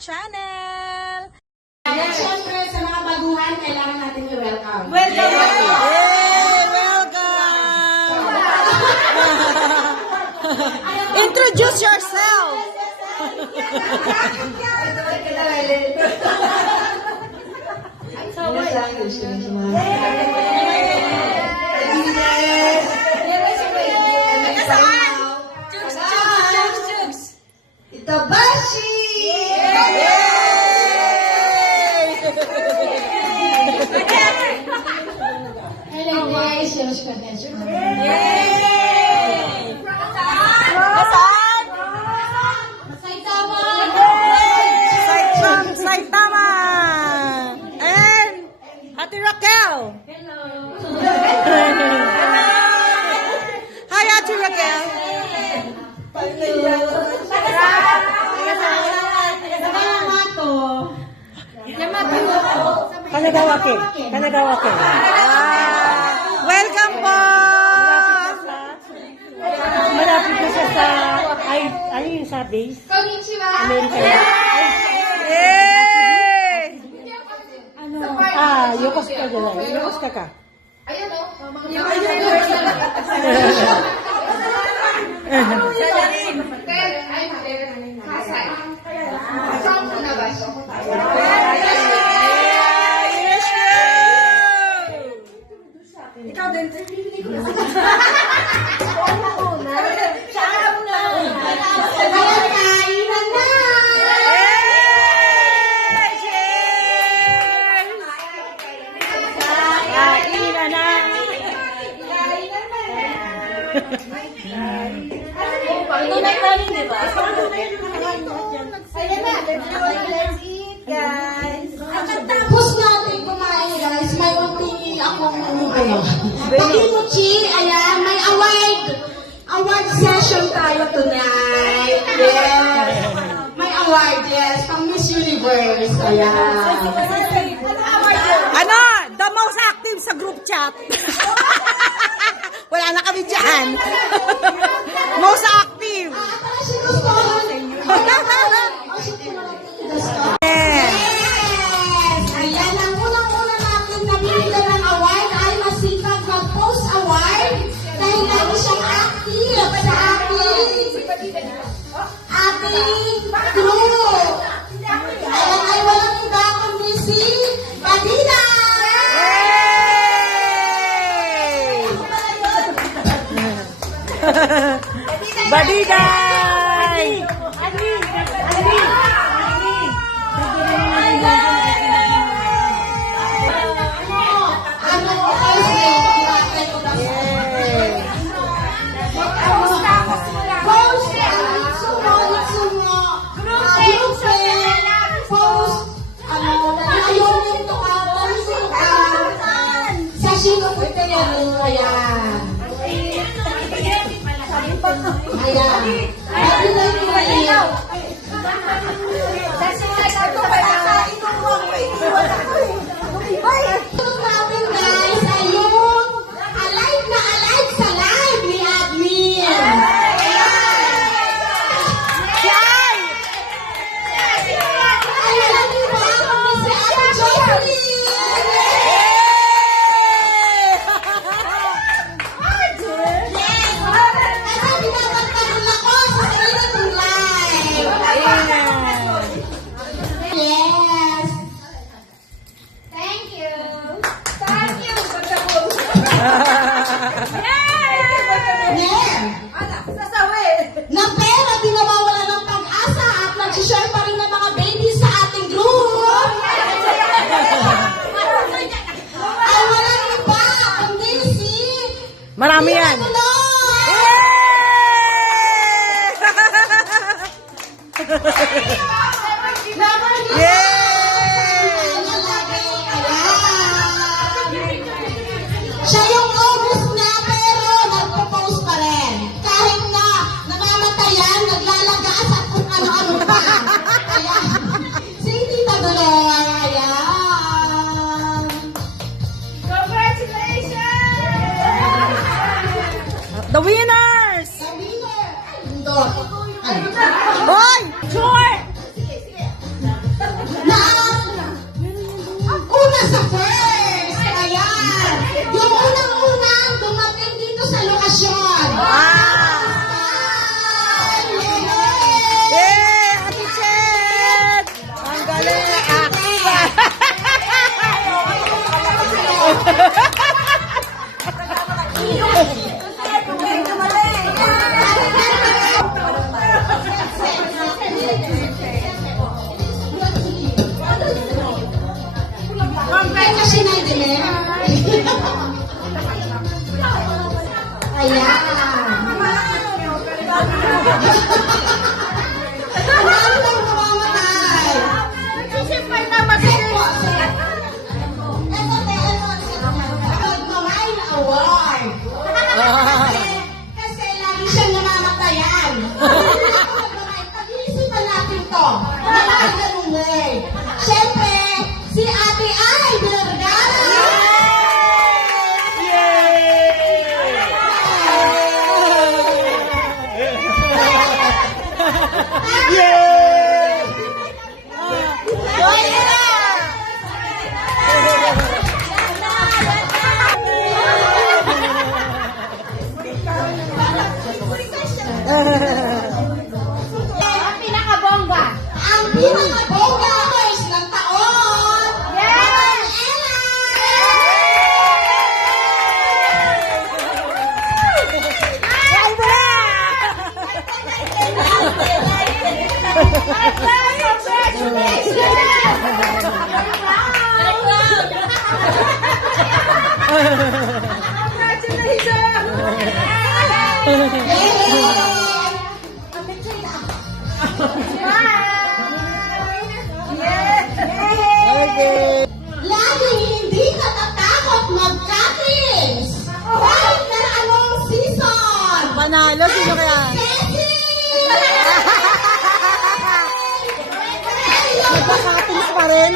channel! At syempre, sa mga baguhan, kailangan natin i-welcome. Welcome! Yay! Welcome! Introduce yourself! Itabashi! Hello guys, Yoshka Desu. Saitama! And Ate Raquel! Hi, Ate Raquel! Kanagawake. Kanagawake. Welcome po! Malapit na siya sa, ano yung sa base? Konnichiwa! Amerika. Yay! Yokosuka dyan. Yokosuka ka. Ayun o. Tapos natin kumain guys, may unti akong Pakimuchi, ayan, may award session tayo tonight. Yes. May award, yes, pang Miss Universe, ayan. Ano? The most active sa group chat. Wala na kami dyan. Most active. Yes! Ayan, ang unang-una natin nabibigyan ng award ay masipag mag-post award dahil lagi siyang active sa ating group. Ayan ay walang iba kundi si Badina! Badiday! Na pera, di nawawala ng pag-asa at nagsishare pa rin ng mga babies sa ating group. Ay walang iba, kundi si... Marami yan. Siya yung August na pero nagpo-post pa rin. Kahit na namamatayan, naglalagas at kung ano-ano pa. Ayan. Si Tita Dolor. Ayan. Congratulations! Ayan. Ang dami nang namamatay. Nagsisipay na mabilis. Ito na Magmamahal Award. Kasi lagi siyang namamatayan. Pag-iisipan natin to. Nakakagaling eh. Siyempre, si Ate Ay Vergara. Ang pinakabongga. Ang pinakabongga boys ng taon. Yes! Laging hindi natatakot mag-cuttings. Kahit na anong season. Panalo, sino kaya? Nagkakatins pa rin.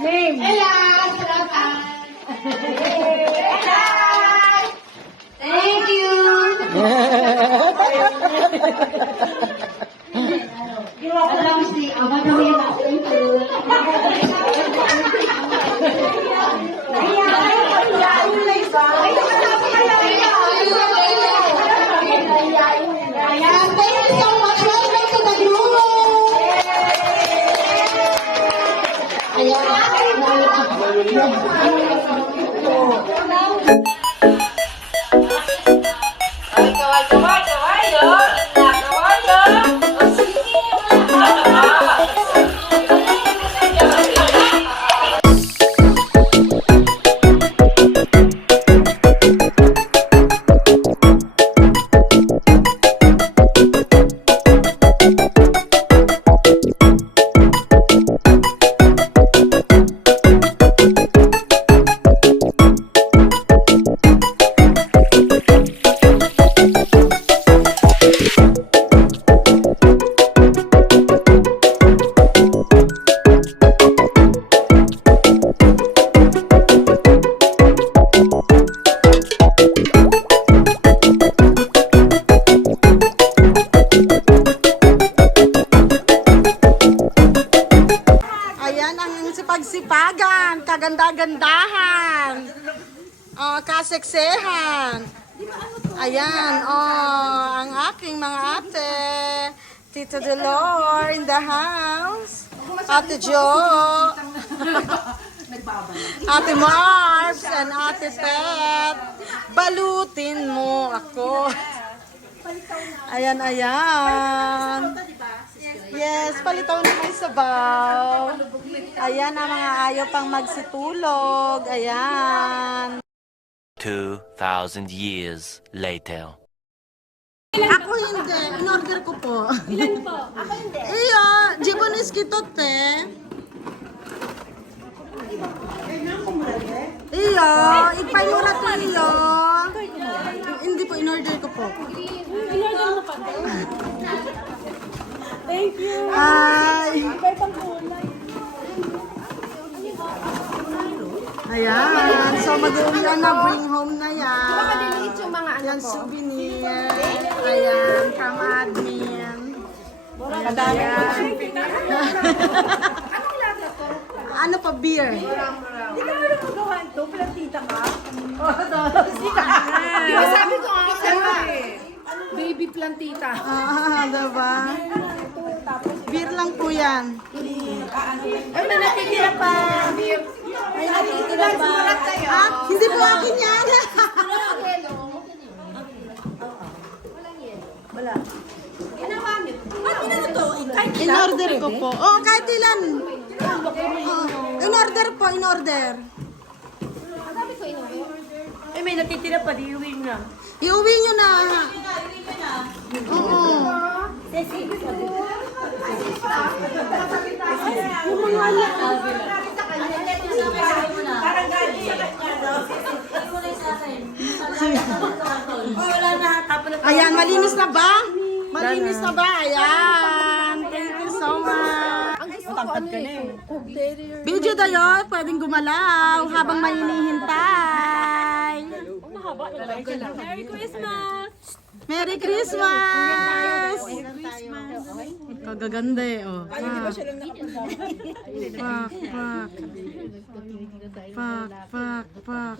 Name. Ella, salamat. Thank you. Alam si Ama kami natin ito. Ayan, thank you so much. Welcome to the group. Ayan ang sipagsipagan, kaganda-gandahan, kaseksehan. Ayan, ang aking mga ate, Tita Delor in the house, Ate Jo, Ate Marbs, and Ate Pet. Balutin mo ako. Ayan, ayan. Yes, palitaw na may sabaw. Ayan ang mga ayaw pang magsitulog. Ayan. 2,000 years later. Ako hindi. In-order ko po. Ilan po? Ako hindi. Iyo, Japanese kitote. Iyo, ipayura to iyo. Hindi po, in-order ko po. In-order mo pa. Thank you. Ay. May pangkulay. Ayan. So, mag-uwi na, bring home na yan. Maliliit yung mga ano Yan, ko. souvenir. Ayan, from admin. Kadami ko. Ano pa, beer? Di ka ano magawa ito? Plantita ka? Di ba sabi ko nga sa'yo baby plantita. Diba? Beer lang po yan. Ay, may natitira pa. May natitira pa. Hindi po akin yan. Wala. Ginawa niyo. Ano to? In-order ko po. Oh, kahit ilan. Oh, in-order po, in-order. Ay, may natitira pa, di uwi na. Iuwi nyo na. Oo. Wala na, tapon na. Ayan, malinis na ba? Malinis na ba? Ayan. Thank you so much. Matangkad ka na eh. Video tayo, pwedeng gumalaw habang may hinihintay. Merry Christmas! Merry Christmas! Kagaganda eh, oh. Fuck.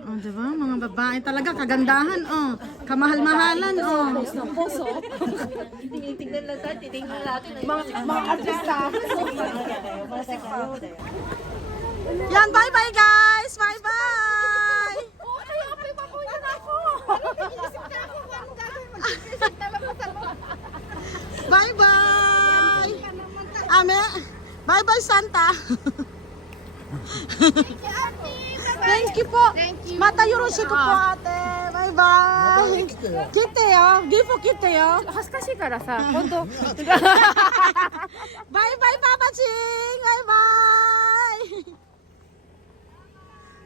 Oh, diba? Mga babae talaga, kagandahan, oh. Kamahal-mahalan, oh. Tingnan lang tayo, titingnan natin. Mga artista. Yan, bye-bye guys! Bye-bye! Bye-bye! Ame, bye-bye Santa! Thank you po! Mata Yoroshi ko po ate! Bye-bye! Kite yo! Gifo kite yo! 恥ずかしいからさ、本当。 Bye-bye Papa Ching! Bye-bye!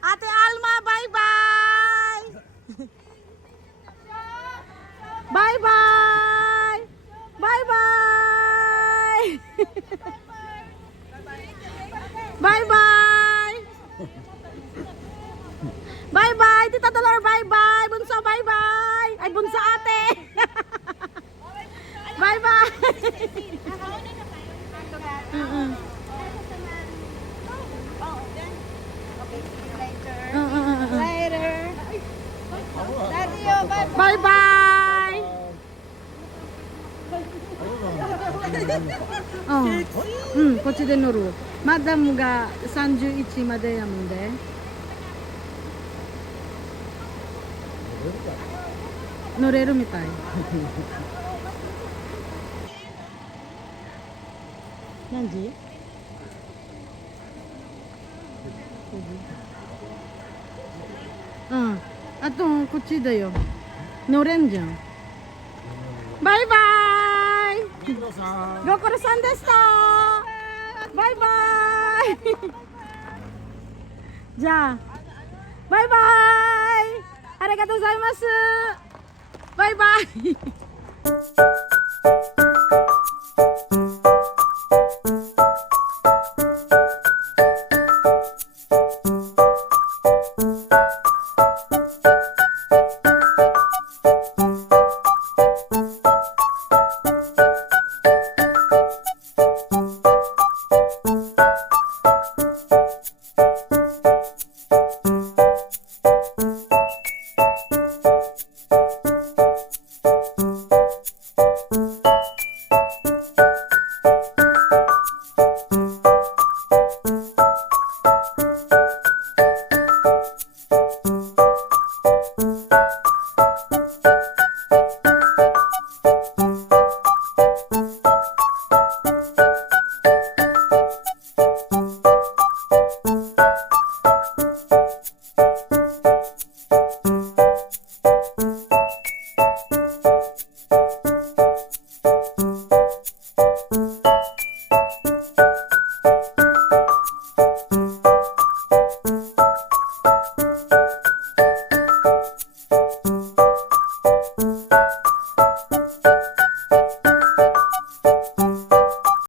Ate Alma, bye-bye! Bye-bye! Bye-bye! Bye-bye! Bye-bye! Tita Dolor, bye-bye! Bunso, bye-bye! Ay, bunso ate! Bye-bye! Bye-bye! Oh. こっちで乗る。マダムが31までやもんで。乗れるみたい。何時？うん。あとこっちだよ。乗れんじゃん。バイバイ。ご苦労さんでした。バイバイ。じゃあ、バイバイ。ありがとうございます。バイバイ。